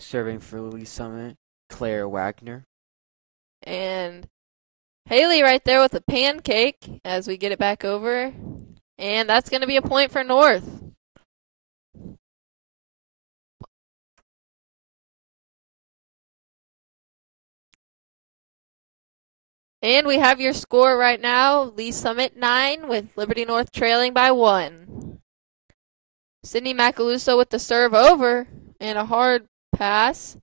Serving for Lee Summit, Claire Wagner. And Haley right there with a pancake as we get it back over. And that's going to be a point for North. And we have your score right now. Lee Summit 9 with Liberty North trailing by 1. Sydney Macaluso with the serve over and a hard pass.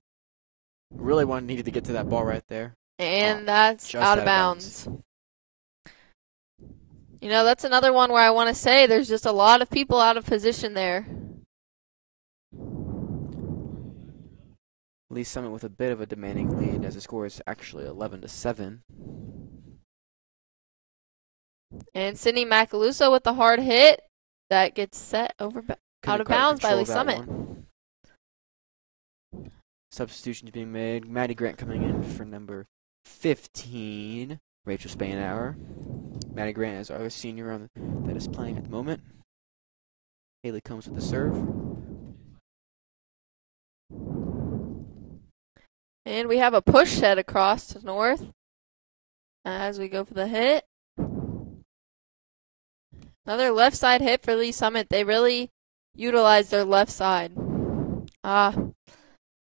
Really needed to get to that ball right there. And that's out of bounds. You know, that's another one where I want to say there's just a lot of people out of position there. Lee Summit with a bit of a demanding lead as the score is actually 11-7. And Sydney Macaluso with the hard hit that gets set over out of bounds by Lee Summit. Substitutions being made. Maddie Grant coming in for number 15, Rachel Spanauer. Maddie Grant is our senior that is playing at the moment. Haley comes with the serve. And we have a push set across to North as we go for the hit. Another left side hit for Lee Summit. They really utilized their left side.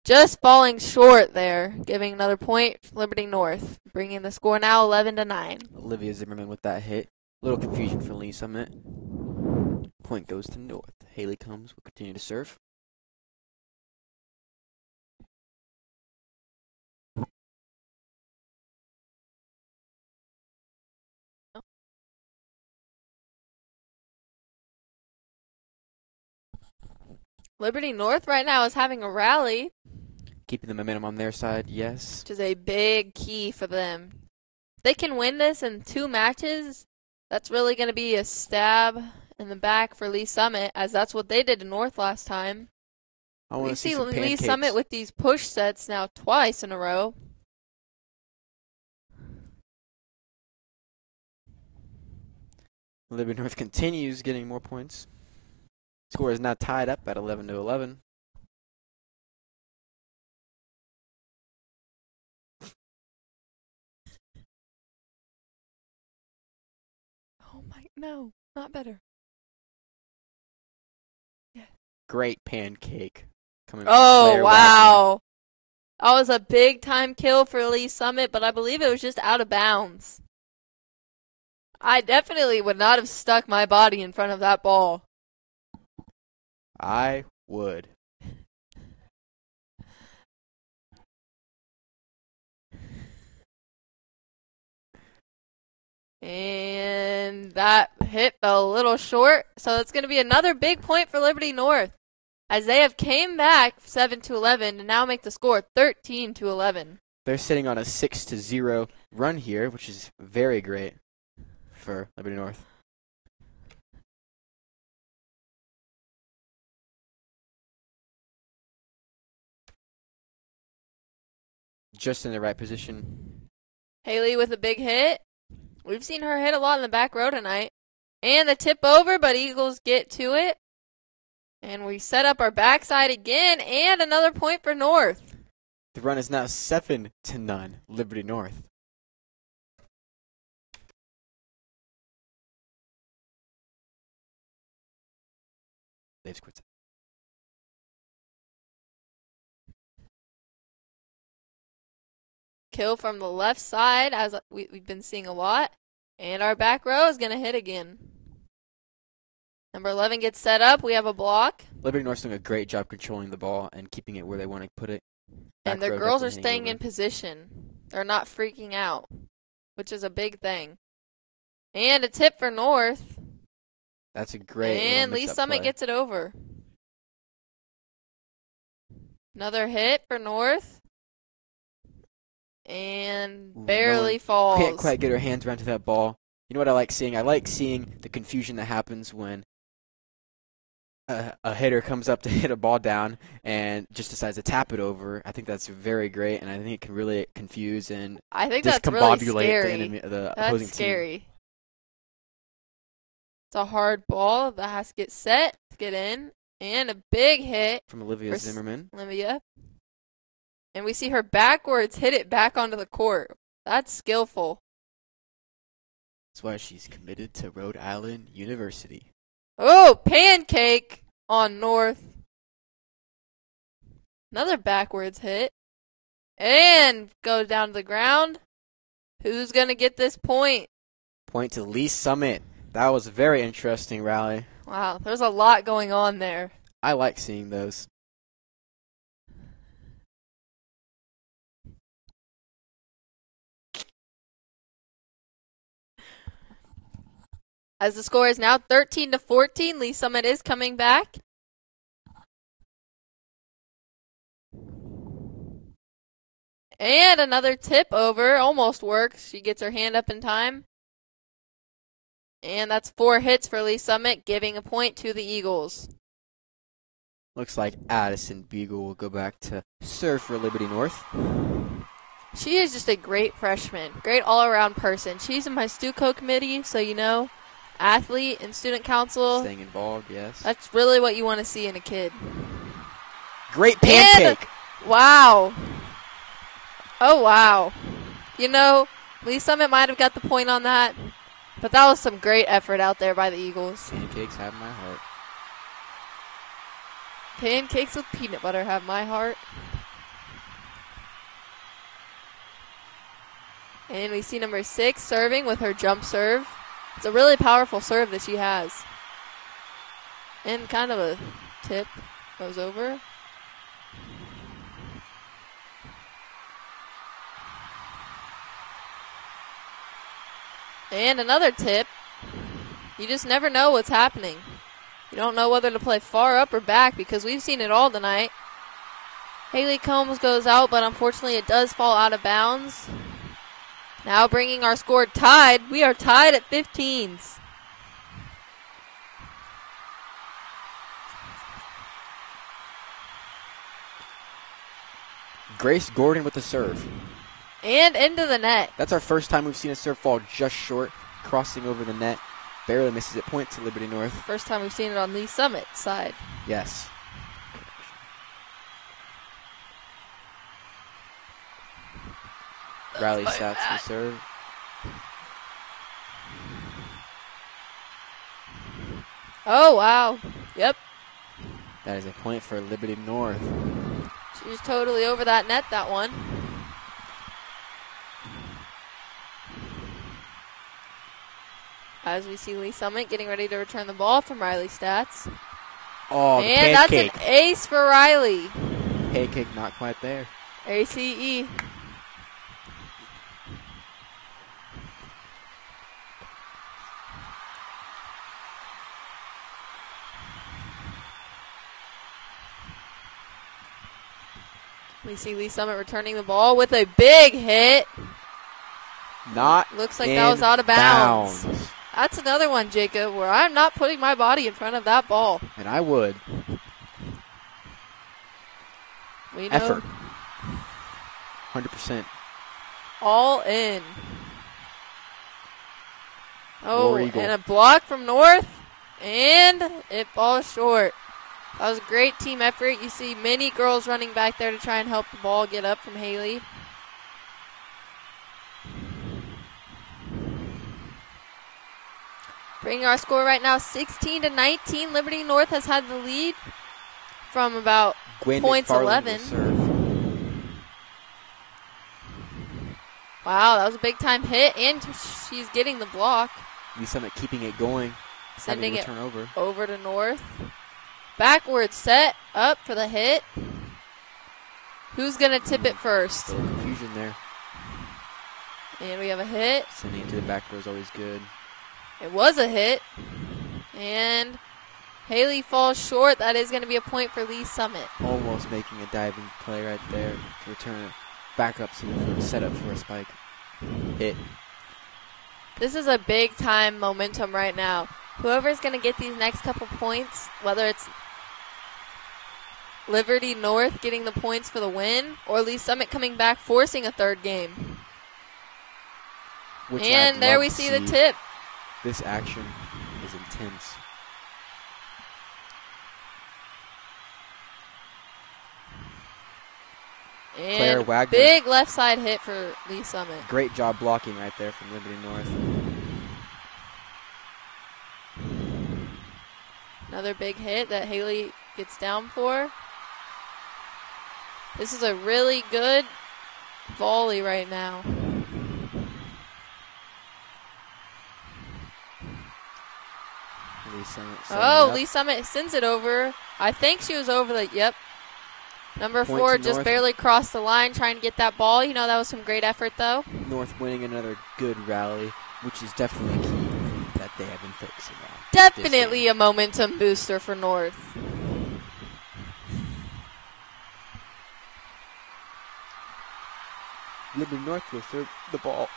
Just falling short there, giving another point for Liberty North, bringing the score now 11-9. Olivia Zimmerman with that hit. Little confusion for Lee Summit. Point goes to North. Haley comes, will continue to serve. Liberty North right now is having a rally. Keeping the momentum on their side, yes. Which is a big key for them. If they can win this in 2 matches, that's really going to be a stab in the back for Lee Summit, as that's what they did to North last time. I want to see some Lee pancakes. Summit with these push sets now twice in a row. Liberty North continues getting more points. Score is now tied up at 11-11. Oh my, no, not better. Yeah. Great pancake coming from Claire wow. Wagner. That was a big time kill for Lee Summit, but I believe it was just out of bounds. I definitely would not have stuck my body in front of that ball. I would. And that hit fell a little short, so it's going to be another big point for Liberty North, as they have came back 7-11 and now make the score 13-11. They're sitting on a 6-0 run here, which is very great for Liberty North. Just in the right position. Haley with a big hit. We've seen her hit a lot in the back row tonight. And the tip over, but Eagles get to it. And we set up our backside again, and another point for North. The run is now 7-0, Liberty North. They've quit. Kill from the left side, as we've been seeing a lot. And our back row is going to hit again. Number 11 gets set up. We have a block. Liberty North's doing a great job controlling the ball and keeping it where they want to put it. And their girls are staying in position. They're not freaking out, which is a big thing. And a tip for North. That's a great And Lee Summit gets it over. Another hit for North. And barely falls. Can't quite get her hands around to that ball. You know what I like seeing? I like seeing the confusion that happens when a hitter comes up to hit a ball down and just decides to tap it over. I think that's very great, and I think it can really confuse and I think that's really scary. The that's opposing scary. team. It's a hard ball that has to get set to get in, and a big hit from Olivia Zimmerman. Olivia. And we see her backwards hit it back onto the court. That's skillful. That's why she's committed to Rhode Island University. Oh, pancake on North. Another backwards hit. And goes down to the ground. Who's going to get this point? Point to Lee Summit. That was a very interesting rally. Wow, there's a lot going on there. I like seeing those. As the score is now 13-14, Lee Summit is coming back. And another tip over, almost works. She gets her hand up in time. And that's 4 hits for Lee Summit, giving a point to the Eagles. Looks like Addison Beagle will go back to serve for Liberty North. She is just a great freshman, great all-around person. She's in my StuCo committee, so you know, athlete and student council. Staying involved, yes. That's really what you want to see in a kid. Great pancake. Wow. Oh, wow. You know, Lee Summit might have got the point on that, but that was some great effort out there by the Eagles. Pancakes have my heart. Pancakes with peanut butter have my heart. And we see number 6 serving with her jump serve. It's a really powerful serve that she has. And kind of a tip goes over. And another tip. You just never know what's happening. You don't know whether to play far up or back because we've seen it all tonight. Haley Combs goes out, but unfortunately it does fall out of bounds. Now bringing our score tied. We are tied at 15s. Grace Gordon with the serve. And into the net. That's our first time we've seen a serve fall just short, crossing over the net. Barely misses it. Point to Liberty North. First time we've seen it on Lee Summit side. Yes. Riley Stats to serve. Oh, wow. Yep. That is a point for Liberty North. She's totally over that net, that one. As we see Lee Summit getting ready to return the ball from Riley Stats. Oh, and pancake. That's an ace for Riley. Pancake not quite there. ACE. We see Lee Summit returning the ball with a big hit. Not Looks like that was out of bounds. bounds. That's another one, Jacob, where I'm not putting my body in front of that ball. And I would. We know Effort. 100%. all in. Oh, War Eagle. and a block from North, and it falls short. That was a great team effort. You see many girls running back there to try and help the ball get up from Haley. Bringing our score right now 16-19. Liberty North has had the lead from about Gwen points McFarland 11. will serve. Wow, that was a big time hit, and she's getting the block. Lee Summit keeping it going. Sending it turn over. over to North. Backwards set up for the hit. Who's going to tip it first? A little confusion there. And we have a hit. Sending it to the back row is always good. It was a hit. And Haley falls short. That is going to be a point for Lee Summit. Almost making a diving play right there to return it back up so the set up for a spike. Hit. This is a big time momentum right now. Whoever's going to get these next couple points, whether it's Liberty North getting the points for the win or Lee Summit coming back forcing a third game. Which and I'd there love we to see the tip. This action is intense. Claire And Wagner. big left side hit for Lee Summit. Great job blocking right there from Liberty North. Another big hit that Haley gets down for. This is a really good volley right now. Lee Summit Lee Summit sends it over. I think she was over the, yep. Number Point 4 to just North. barely crossed the line trying to get that ball. You know, that was some great effort, though. North winning another good rally, which is definitely a key that they have been focusing on. Definitely a momentum booster for North. Liberty North will serve the ball.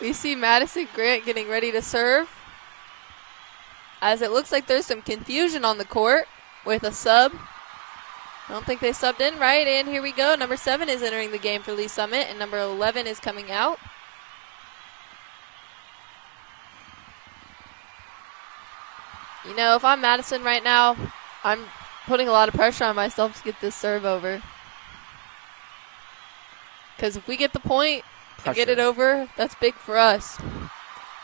We see Madison Grant getting ready to serve. As it looks like there's some confusion on the court with a sub. I don't think they subbed in, right? And here we go. Number 7 is entering the game for Lee Summit, and number 11 is coming out. You know, if I'm Madison right now, I'm putting a lot of pressure on myself to get this serve over. Because if we get the point and get it over, that's big for us.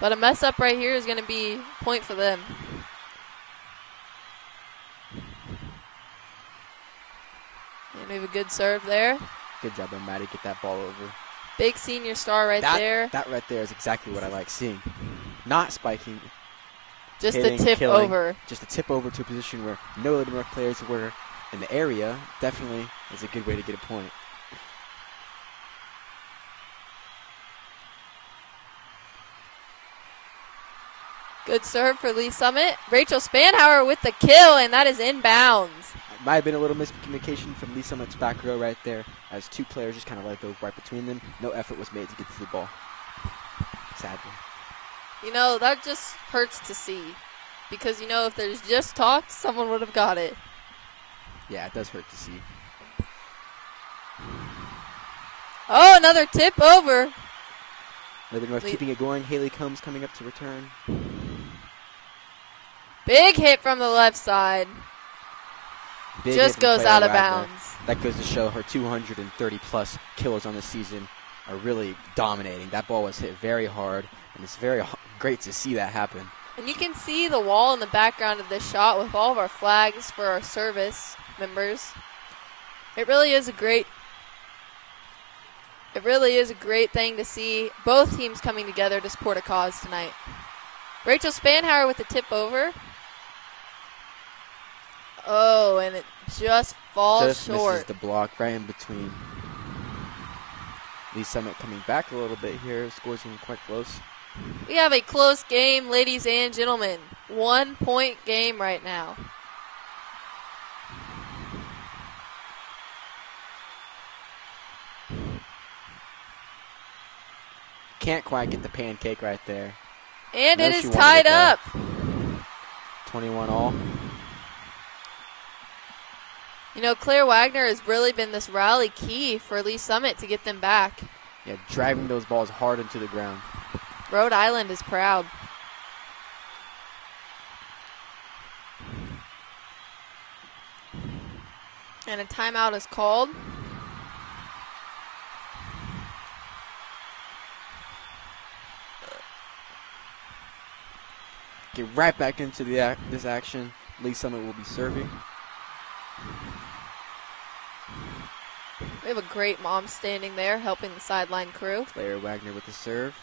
But a mess up right here is going to be a point for them. And we have a good serve there. Good job by Maddie, get that ball over. Big senior star right there. That right there is exactly what I like seeing. Not spiking. Just hitting, a tip killing, over. Just a tip over to a position where no Liberty North players were in the area. Definitely is a good way to get a point. Good serve for Lee Summit. Rachel Spanhauer with the kill, and that is inbounds. Might have been a little miscommunication from Lee Summit's back row right there, as two players just kind of let go right between them. No effort was made to get to the ball, sadly. You know, that just hurts to see. Because, you know, if there's just talk, someone would have got it. Yeah, it does hurt to see. Oh, another tip over. Liberty North keeping it going. Haley Combs coming up to return. Big hit from the left side. Big just goes Claire out of Wagner. bounds. That goes to show her 230-plus kills on the season are really dominating. That ball was hit very hard, and it's very great to see that happen. And you can see the wall in the background of this shot with all of our flags for our service members. It really is a great thing to see both teams coming together to support a cause tonight. Rachel Spanhauer with the tip over. Oh, and it just falls short. Misses the block right in between. Lee Summit coming back a little bit here. Scores getting quite close. We have a close game, ladies and gentlemen. 1 point game right now. Can't quite get the pancake right there. And it She is wanted tied it, though. up. 21 all. You know, Claire Wagner has really been this rally key for Lee Summit to get them back. Yeah, driving those balls hard into the ground. Rhode Island is proud. And a timeout is called. Get right back into this action. Lee Summit will be serving. We have a great mom standing there helping the sideline crew. Claire Wagner with the serve.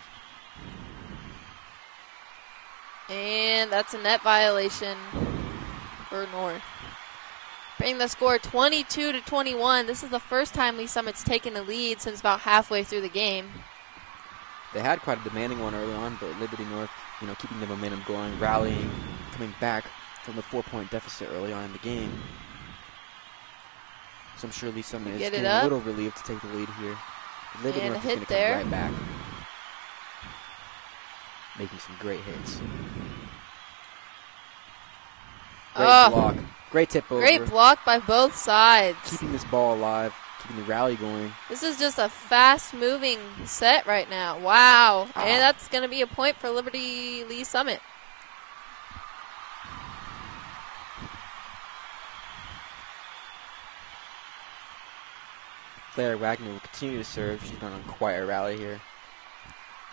And that's a net violation for North. Bringing the score 22-21. This is the first time Lee Summit's taken the lead since about halfway through the game. They had quite a demanding one early on, but Liberty North, you know, keeping the momentum going, rallying, coming back from a 4-point deficit early on in the game. So I'm sure Lee Summit is getting a little relieved to take the lead here. Liberty North is going to come right back, making some great hits. Great block. Great tip over. Great block by both sides. Keeping this ball alive, keeping the rally going. This is just a fast-moving set right now. Wow. And that's going to be a point for Liberty Lee Summit. Claire Wagner will continue to serve. She's going on quite a rally here.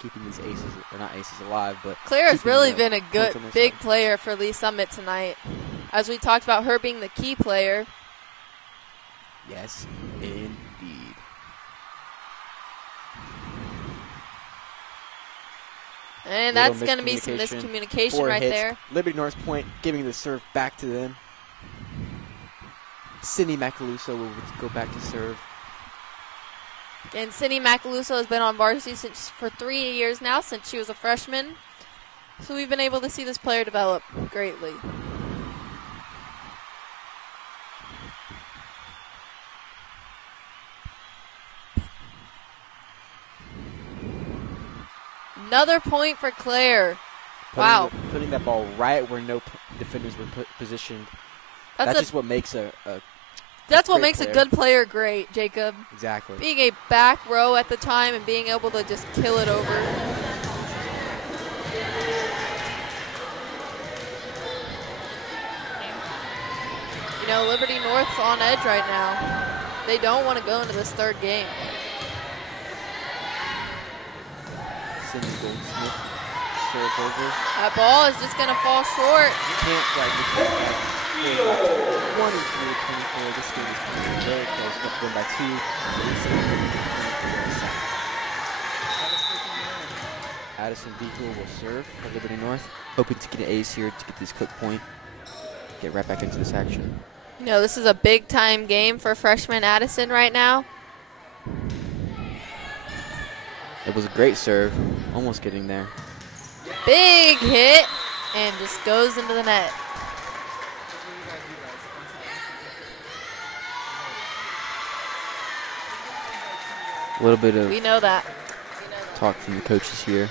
Keeping these aces, or not aces, alive, but Claire has really been a good, points on their big side. player for Lee Summit tonight. As we talked about her being the key player. Yes, indeed. And Little that's going to be some miscommunication 4 right hits. there. Liberty North point, giving the serve back to them. Sydney Macaluso will go back to serve. And Sydney Macaluso has been on varsity for 3 years now, since she was a freshman. So we've been able to see this player develop greatly. Another point for Claire. Wow. Putting that ball right where no defenders were positioned. That's just what makes a That's what great makes player. a good player great, Jacob. Exactly. Being a back row at the time and being able to just kill it over. You know, Liberty North's on edge right now. They don't want to go into this third game. Sydney Goldsmith serve over. That ball is just going to fall short. You can't drag the ball back. 23-24. This game is coming very close. Up win by 2. Addison Beagle will serve for Liberty North. Hoping to get an ace here to get this quick point. Get right back into this action. You know, this is a big-time game for freshman Addison right now. It was a great serve. Almost getting there. Big hit, and just goes into the net. A little bit of We know that. talk from the coaches here.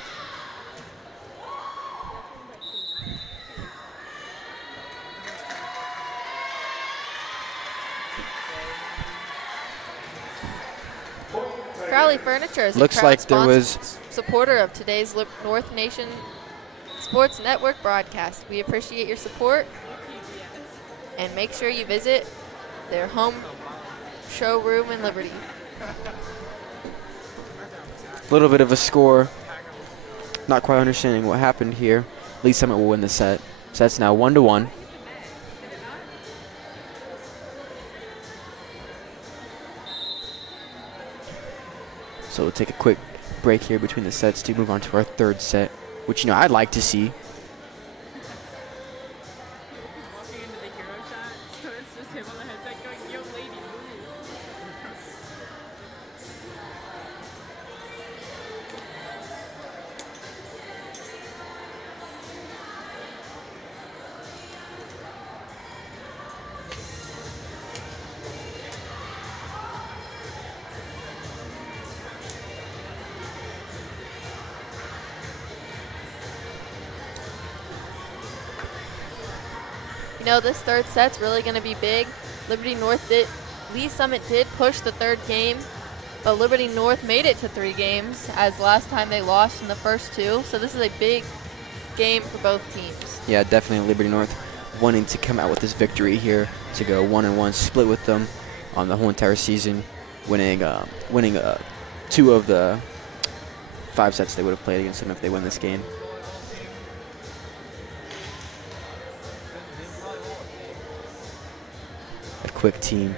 Crowley Furniture is Looks a proud like there was supporter of today's North Nation Sports Network broadcast. We appreciate your support, and make sure you visit their home showroom in Liberty. a little bit of a score. Not quite understanding what happened here. Lee Summit will win the set. Set's now 1-1. So we'll take a quick break here between the sets to move on to our third set, which, you know, I'd like to see. You know, this third set's really going to be big. Lee Summit did push the third game, but Liberty North made it to 3 games, as last time they lost in the first 2. So this is a big game for both teams. Yeah, definitely Liberty North wanting to come out with this victory here to go 1-1, split with them on the whole entire season, winning 2 of the 5 sets they would have played against them if they win this game. A quick team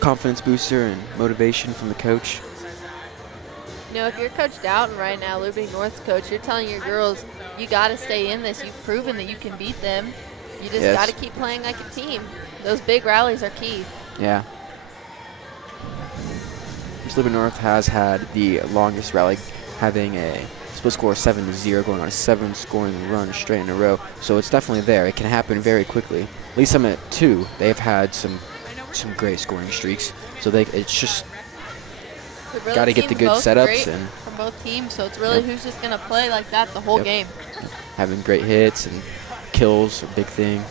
confidence booster and motivation from the coach. You know, if you're Coach Doughton right now, Liberty North's coach, you're telling your girls, you got to stay in this. You've proven that you can beat them. You just got to keep playing like a team. Those big rallies are key. Yeah. Liberty North has had the longest rally, having a split score of 7-0, going on a 7-scoring run straight in a row. So it's definitely there. It can happen very quickly. Lee Summit, too, they've had some great scoring streaks. So it's just Really got to get the good setups and from both teams. So it's really who's just going to play like that the whole game. Having great hits and kills, a big thing.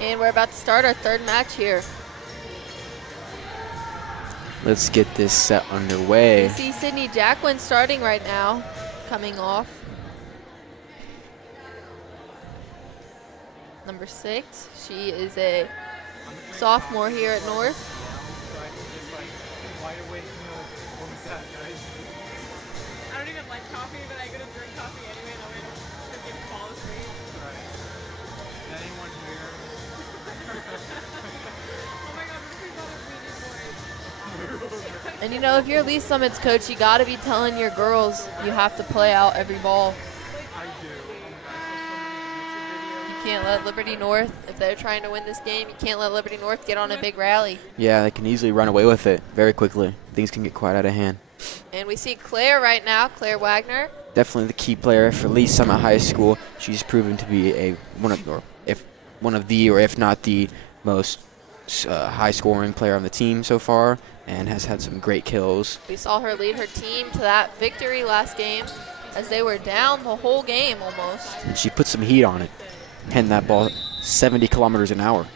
And we're about to start our third match here. Let's get this set underway. We see Sydney Jacqueline starting right now, coming off. Number 6, she is a sophomore here at North. I don't even like coffee, but I go to drink coffee anyway, and I'm going to fall asleep. Right. Is anyone here? Oh my god, this is all the Swedish boys. And you know, if you're Lee Summit's coach, you got to be telling your girls you have to play out every ball. I do. You can't let Liberty North, if they're trying to win this game, you can't let Liberty North get on a big rally. Yeah, they can easily run away with it very quickly. Things can get quite out of hand. And we see Claire right now, Claire Wagner. Definitely the key player for Lee Summit High School. She's proven to be one of the, or if not the most high-scoring player on the team so far, and has had some great kills. We saw her lead her team to that victory last game as they were down the whole game almost. And she put some heat on it, hitting that ball 70 kilometers an hour.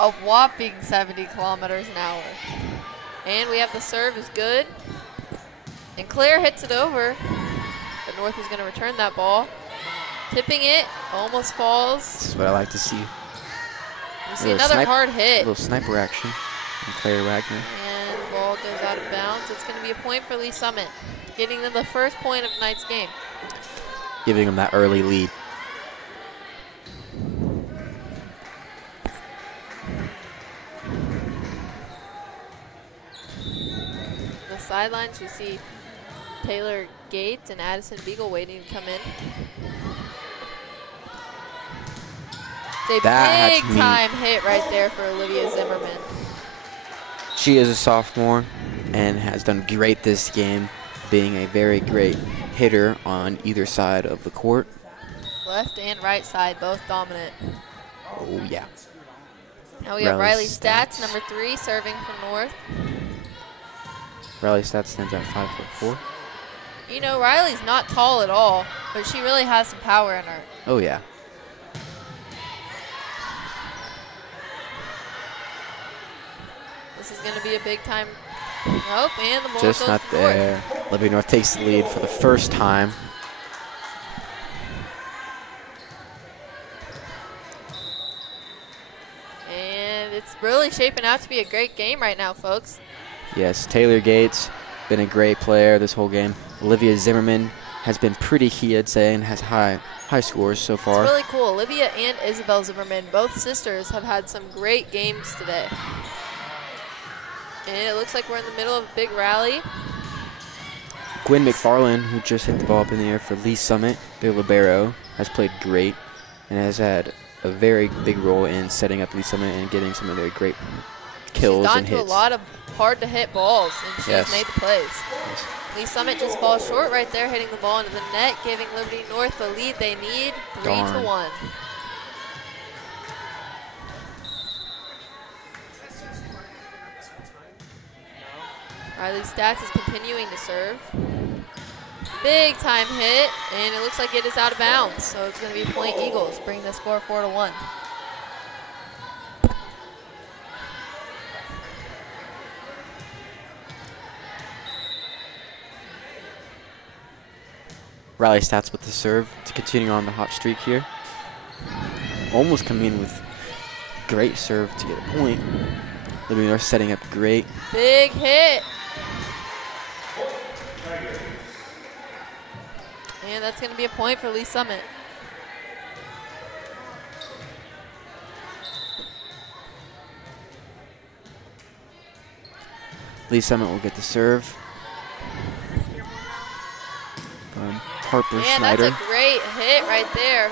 A whopping 70 kilometers an hour. And we have the serve is good. And Claire hits it over. But North is going to return that ball. Tipping it, almost falls. This is what I like to see. We see another hard A hit. little sniper action from Claire Wagner. And the ball goes out of bounds. It's going to be a point for Lee Summit, getting them the first point of tonight's game. Giving them that early lead. The sidelines, we see Taylor Gates and Addison Beagle waiting to come in. It's a big time hit right there for Olivia Zimmerman. She is a sophomore and has done great this game, being a very great hitter on either side of the court. Left and right side, both dominant. Oh, yeah. Now we have Riley Stats, number 3, serving from North. Riley Stats stands at 5'4". You know, Riley's not tall at all, but she really has some power in her. Oh, yeah. This is going to be a big time. Nope, and the ball Just goes not to North. there. Liberty North takes the lead for the first time. And it's really shaping out to be a great game right now, folks. Yes, Taylor Gates, been a great player this whole game. Olivia Zimmerman has been pretty key, I'd say, and has high scores so far. It's really cool. Olivia and Isabel Zimmerman, both sisters, have had some great games today. And it looks like we're in the middle of a big rally. Gwen McFarland, who just hit the ball up in the air for Lee Summit, their libero, has played great and has had a very big role in setting up Lee Summit and getting some of their great kills and hits. She's gone to a lot of hard-to-hit balls, and she's Yes. made the plays. Yes. Lee Summit just falls short right there, hitting the ball into the net, giving Liberty North the lead they need, 3-1. Riley Stats is continuing to serve. Big time hit, and it looks like it is out of bounds. So it's going to be point Eagles, bring the score 4-1. Riley Stats with the serve to continue on the hot streak here. Almost coming in with great serve to get a point. Liberty North setting up great. Big hit. And that's going to be a point for Lee Summit. Lee Summit will get the serve from Harper Schneider. That's a great hit right there.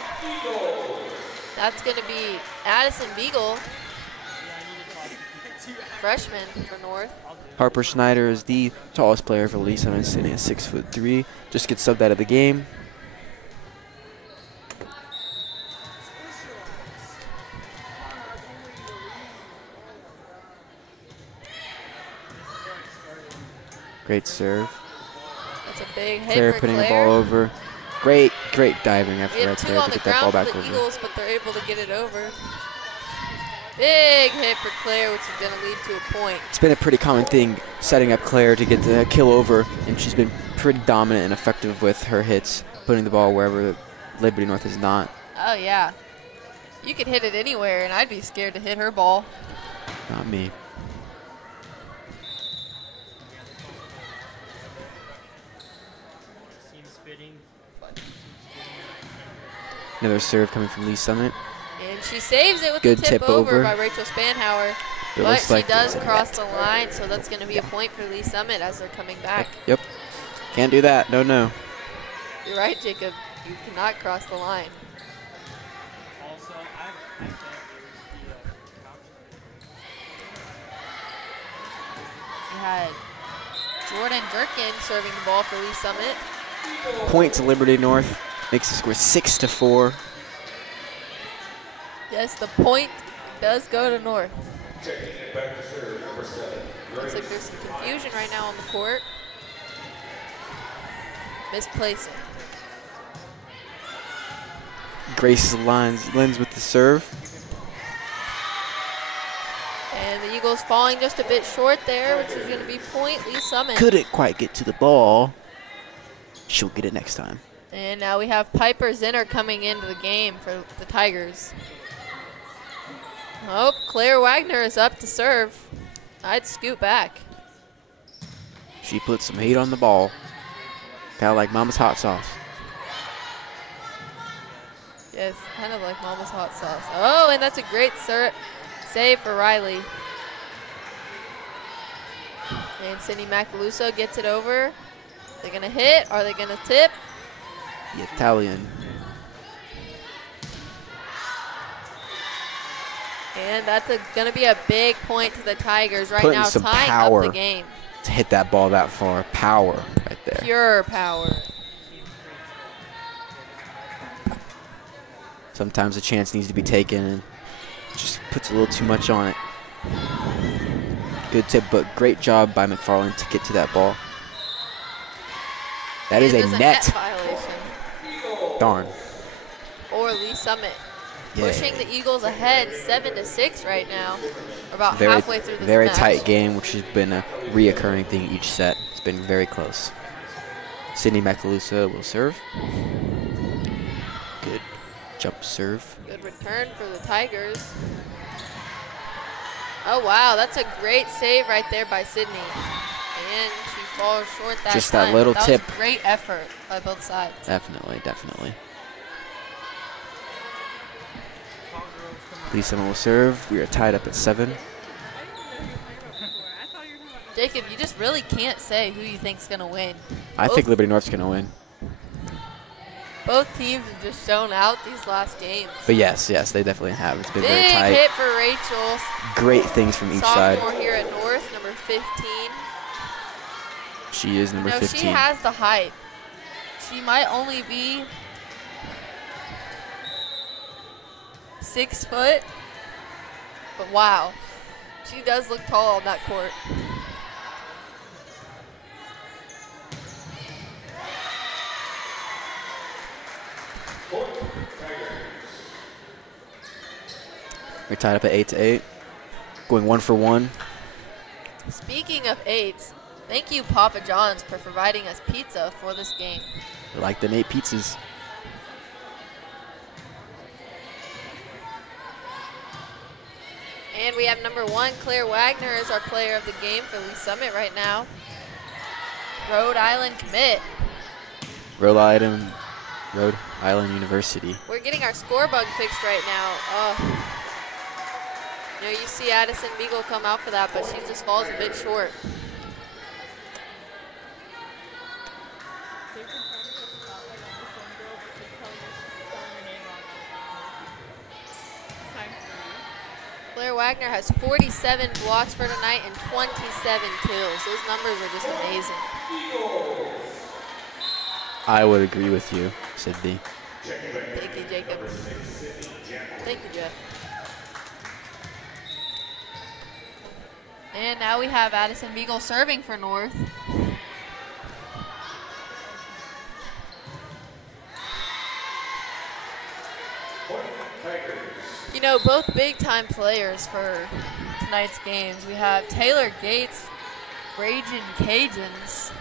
That's going to be Addison Beagle, freshman for North. Harper Schneider is the tallest player for Lee Summit, sitting at 6'3". Just gets subbed out of the game. Great serve. That's a big hit Claire for putting Claire. the ball over. Great Great diving effort We have right 2 there on to the get that ball ground back for the over. Eagles, but they're able to get it over. Big hit for Claire, which is going to lead to a point. It's been a pretty common thing setting up Claire to get the kill over, and she's been pretty dominant and effective with her hits, putting the ball wherever Liberty North is not. Oh, yeah. You could hit it anywhere, and I'd be scared to hit her ball. Not me. Another serve coming from Lee Summit. And she saves it with Good the tip tip over over. by Rachel Spanhauer. It But looks she like does it's a cross net. the line, so that's going to be a point for Lee Summit as they're coming back. Yep. Can't do that. No. You're right, Jacob. You cannot cross the line. Also, You had Jordan Gherkin serving the ball for Lee Summit. Point to Liberty North. Makes the score 6-4. Yes, the point does go to North. Looks like there's some confusion right now on the court. Misplacing. Grace Lens with the serve. And the Eagles falling just a bit short there, which is going to be point Lee Summit. Couldn't quite get to the ball. She'll get it next time. And now we have Piper Zinner coming into the game for the Tigers. Oh, Claire Wagner is up to serve. I'd scoot back. She put some heat on the ball. Kind of like Mama's hot sauce. Yes, kind of like Mama's hot sauce. Oh, and that's a great save for Riley. And Cindy Macaluso gets it over. They're going to hit. Are they going to tip? The Italian. And that's going to be a big point to the Tigers right Putting now, some tying power up the game. to hit that ball that far. Power right there. Pure power. Sometimes a chance needs to be taken and just puts a little too much on it. Good tip, but great job by McFarland to get to that ball. That is And a there's net. violation. Darn. Or Lee Summit. Yeah. Pushing the Eagles ahead 7-6 right now. We're about halfway through this very match. tight game, which has been a reoccurring thing each set. It's been very close. Sydney Macaluso will serve. Good jump serve. Good return for the Tigers. Oh, wow. That's a great save right there by Sydney. And she falls short that Just time. that little That tip. was a great effort by both sides. Definitely. Lisa will serve. We are tied up at 7. Jacob, you just really can't say who you think's going to win. I think Liberty North's going to win. Both teams have just shown out these last games. But yes, they definitely have. It's been very Big tight. hit for Rachel. Great things from each side. Sophomore here at North, number 15. She is number 15. She has the height. She might only be 6 foot, but wow, she does look tall on that court. We're tied up at 8-8. Going 1 for 1. Speaking of 8s, thank you Papa John's for providing us pizza for this game. We like them 8 pizzas. And we have number 1, Claire Wagner, as our player of the game for Lee Summit right now. Rhode Island commit. Rhode Island University. We're getting our score bug fixed right now. Oh. You know, you see Addison Beagle come out for that, but she just falls a bit short. Claire Wagner has 47 blocks for tonight and 27 kills. Those numbers are just amazing. I would agree with you, Sydney. Thank you, Jacob. Thank you, Jeff. And now we have Addison Beagle serving for North. know, both big-time players for tonight's games. We have Taylor Gates, Raging Cajuns.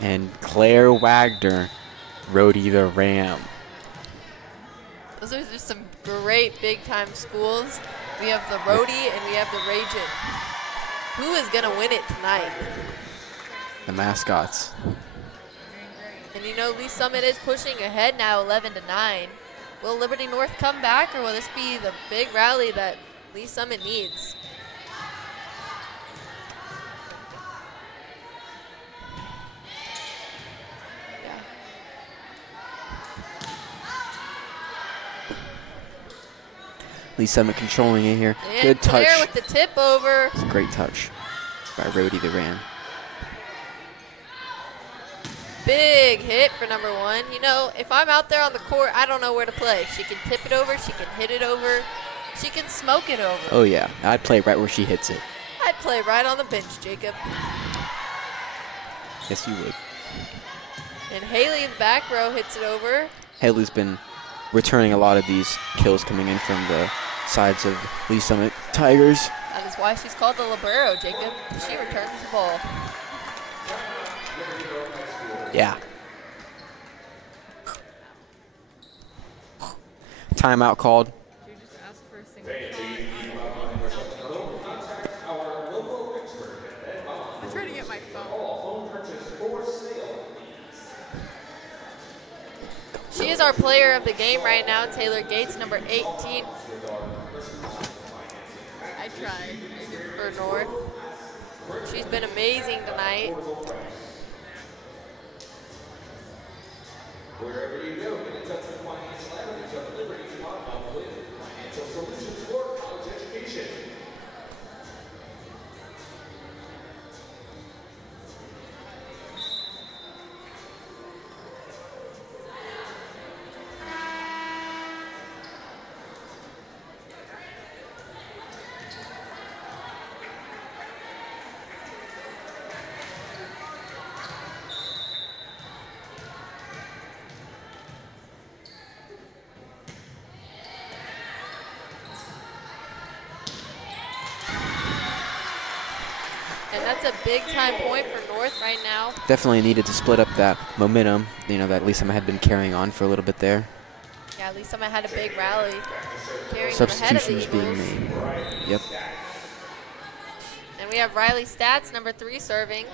And Claire Wagner, Rhodey the Ram. Those are just some great big-time schools. We have the Rhodey and we have the Raging. Who is going to win it tonight? The mascots. And you know, Lee Summit is pushing ahead now, 11-9. Will Liberty North come back, or will this be the big rally that Lee Summit needs? Yeah. Lee Summit controlling it here. And Good touch. Claire with the tip over. It's a great touch by Rhodey the Ram. Big hit for number 1. You know, if I'm out there on the court, I don't know where to play. She can tip it over, she can hit it over, she can smoke it over. Oh yeah, I'd play right where she hits it. I'd play right on the bench, Jacob. Yes, you would. And Haley in the back row hits it over. Haley's been returning a lot of these kills coming in from the sides of Lee Summit Tigers. That is why she's called the libero, Jacob. She returns the ball. Yeah. Timeout called. Should we just ask for a single shot? I'm trying to get my phone. She is our player of the game right now, Taylor Gates, number 18 I tried. for North. She's been amazing tonight. Wherever you go, get in touch with Financial Avenue of Liberty to talk about financial solutions for college education. And that's a big-time point for North right now. Definitely needed to split up that momentum, that Lee Summit had been carrying on for a little bit there. Yeah, Lee Summit had a big rally, carrying them ahead of the Substitutions being Eagles. made. Yep. And we have Riley Stats, number 3, serving.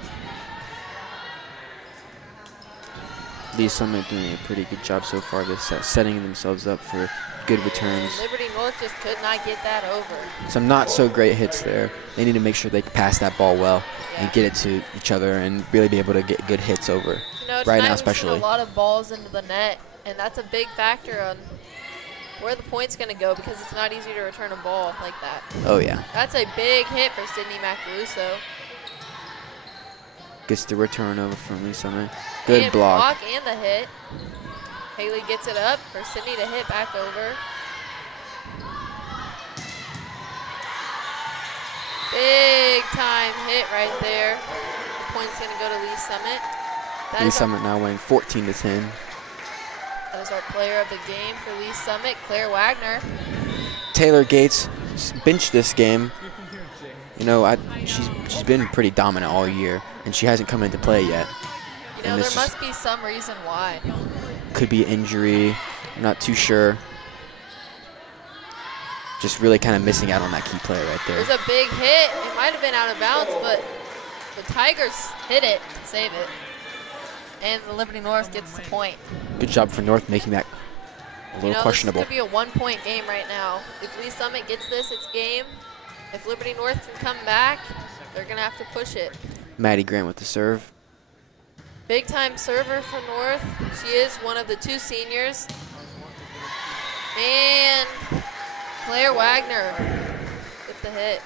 Lee Summit doing a pretty good job so far, this setting themselves up for good returns. Liberty North just could not get that over. Some not so great hits there. They need to make sure they pass that ball well and get it to each other and really be able to get good hits over. You know, Right tonight now we've seen especially. a lot of balls into the net, and that's a big factor on where the point's going to go, because it's not easy to return a ball like that. Oh yeah. That's a big hit for Sydney Macaluso. Gets the return over from Lee Summit. Good And block. and the hit. Haley gets it up for Sydney to hit back over. Big time hit right there. The point's going to go to Lee Summit. That Lee is our- Summit now winning 14-10. That is our player of the game for Lee Summit, Claire Wagner. Taylor Gates benched this game. She's been pretty dominant all year, and she hasn't come into play yet. You know, And there this must be some reason why. Could be injury. I'm not too sure. Just really kind of missing out on that key play right there. There's a big hit. It might have been out of bounds, but the Tigers hit it to save it. And the Liberty North gets the point. Good job for North making that a little questionable. This could be a one-point game right now. If Lee Summit gets this, it's game. If Liberty North can come back, they're going to have to push it. Maddie Grant with the serve. Big-time server for North. She is one of the 2 seniors. And Claire Wagner with the hit.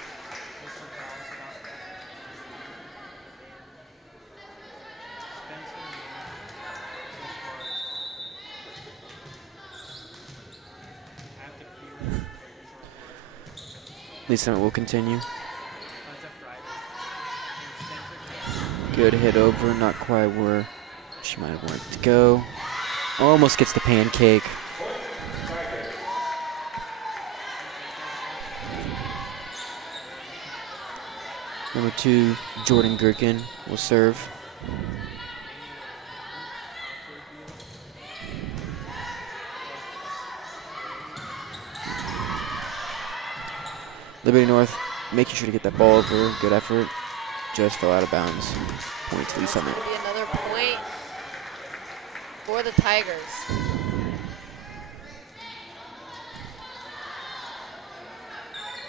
Lee Summit will continue. Good hit over, not quite where she might have wanted to go. Almost gets the pancake. Number 2, Jordan Gherkin will serve. Liberty North making sure to get that ball over. Good effort. Just fell out of bounds. Point to Lee Summit. Be another point for the Tigers.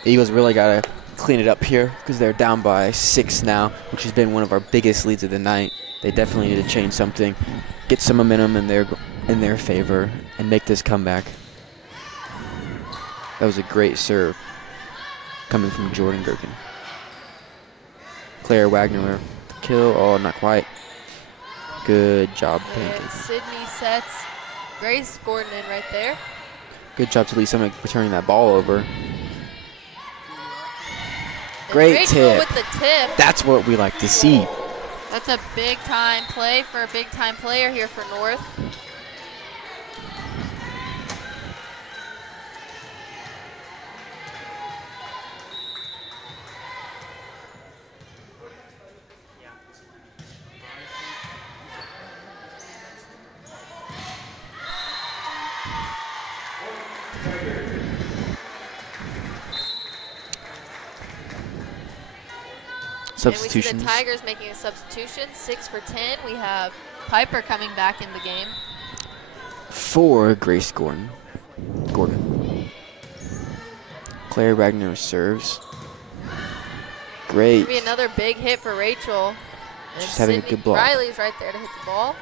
The Eagles really got to clean it up here because they're down by 6 now, which has been one of our biggest leads of the night. They definitely need to change something, get some momentum in their favor, and make this comeback. That was a great serve coming from Jordan Gherkin. Claire Wagner, kill. Oh, not quite. Good job, And Pancake. Sydney sets Grace Gordon in right there. Good job to Lee Summit returning that ball over. And Great Rachel tip. with the tip. That's what we like to see. That's a big time play for a big time player here for North. And we see Substitutions the Tigers making a substitution. 6 for 10. We have Piper coming back in the game. for Grace Gordon. Claire Wagner serves. Great. Be another big hit for Rachel. And She's having a Sydney good block. Riley's right there to hit the ball.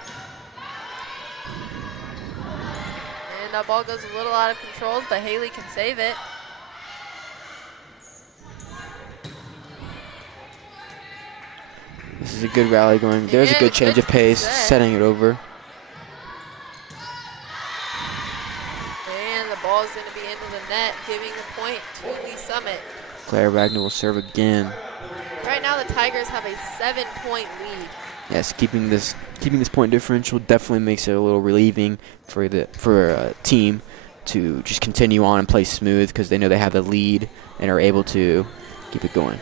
And that ball goes a little out of control, but Haley can save it. This is a good rally going. There's a And good a change good of pace, set. setting it over. And the ball is going to be into the net, giving the point to Lee Summit. Claire Wagner will serve again. Right now, the Tigers have a 7-point lead. Yes, keeping this point differential definitely makes it a little relieving for a team to just continue on and play smooth because they know they have the lead and are able to keep it going.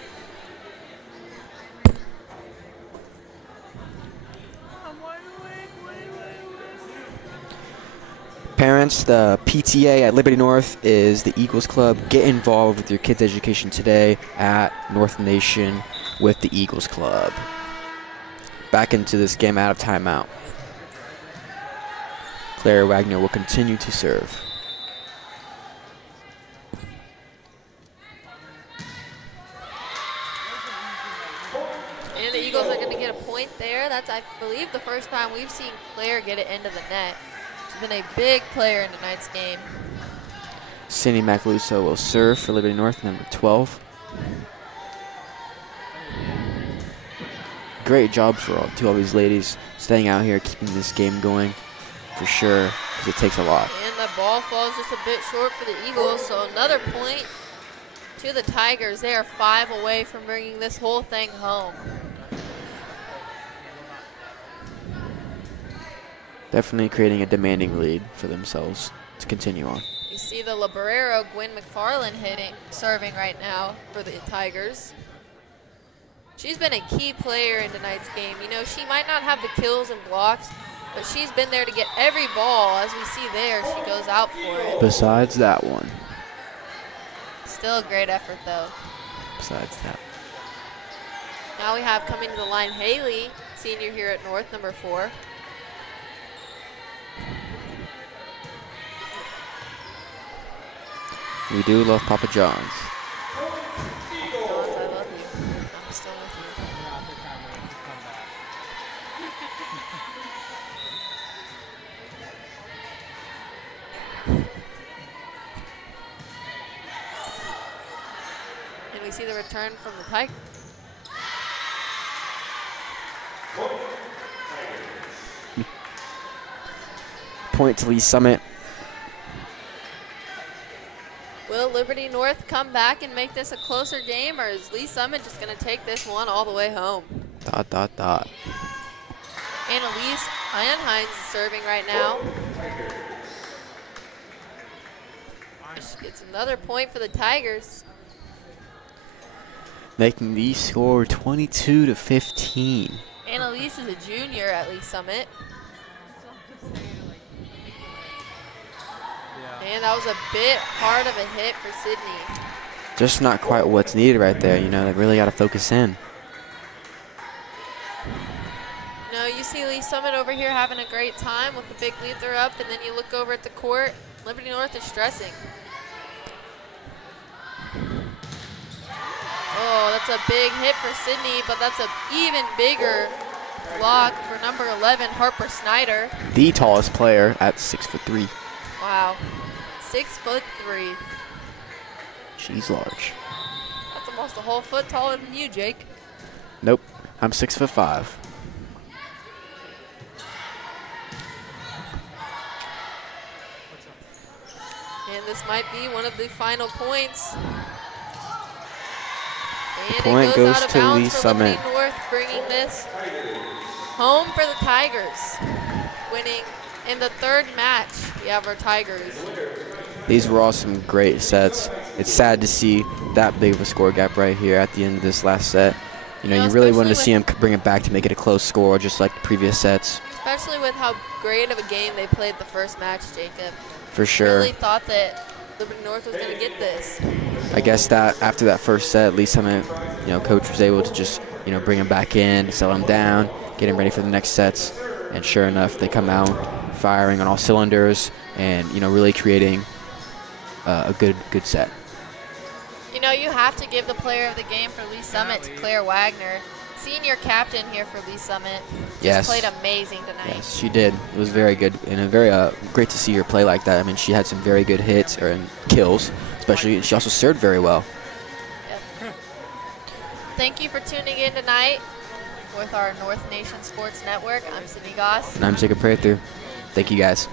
Parents, the PTA at Liberty North is the Eagles Club. Get involved with your kids' education today at North Nation with the Eagles Club. Back into this game out of timeout. Claire Wagner will continue to serve. And the Eagles are going to get a point there. That's, I believe, the first time we've seen Claire get it into the net. She's been a big player in tonight's game. Cindy Macaluso will serve for Liberty North, number 12. Great job for all these ladies staying out here, keeping this game going for sure, because it takes a lot. And the ball falls just a bit short for the Eagles, so another point to the Tigers. They are 5 away from bringing this whole thing home. Definitely creating a demanding lead for themselves to continue on. You see the Librero, Gwen McFarland, serving right now for the Tigers. She's been a key player in tonight's game. You know, she might not have the kills and blocks, but she's been there to get every ball. As we see there, she goes out for it. Besides that one. Still a great effort, though. Besides that. Now we have coming to the line Haley, senior here at North, number 4. We do love Papa John's. I love you. I'm still with you. And we see the return from the Tigers. Point to Lee Summit. Will Liberty North come back and make this a closer game, or is Lee Summit just going to take this one all the way home? Dot. Annalise Ironhines is serving right now. She gets another point for the Tigers. making the score 22-15. Annalise is a junior at Lee Summit. And that was a bit hard of a hit for Sydney. Just not quite what's needed right there. You know, they really got to focus in. No, you see Lee Summit over here having a great time with the big lead they're up, and then you look over at the court, Liberty North is stressing. Oh, that's a big hit for Sydney, but that's an even bigger block for number 11, Harper Snyder. The tallest player at 6'3". Wow, 6'3". She's large. That's almost a whole foot taller than you, Jake. Nope, I'm 6'5". And this might be one of the final points. And Point it goes out of to bounds Lee for Summit. Liberty North, bringing this home for the Tigers, winning in the third match. We have our Tigers. These were all some great sets. It's sad to see that big of a score gap right here at the end of this last set. You know, you really wanted to see them bring it back to make it a close score, just like the previous sets. Especially with how great of a game they played the first match, Jacob. For sure. Really thought that Liberty North was going to get this. I guess that after that first set, at least coach was able to just, bring him back in, settle him down, get him ready for the next sets. And sure enough, they come out firing on all cylinders and, really creating a good set. You know, you have to give the player of the game for Lee Summit to Claire Wagner. Senior captain here for Lee Summit. Just played amazing tonight. Yes, she did. It was very good and very great to see her play like that. I mean, she had some very good hits and kills, especially. She also served very well. Yep. Thank you for tuning in tonight with our North Nation Sports Network. I'm Sydney Goss. And I'm Jacob Prather. Thank you, guys.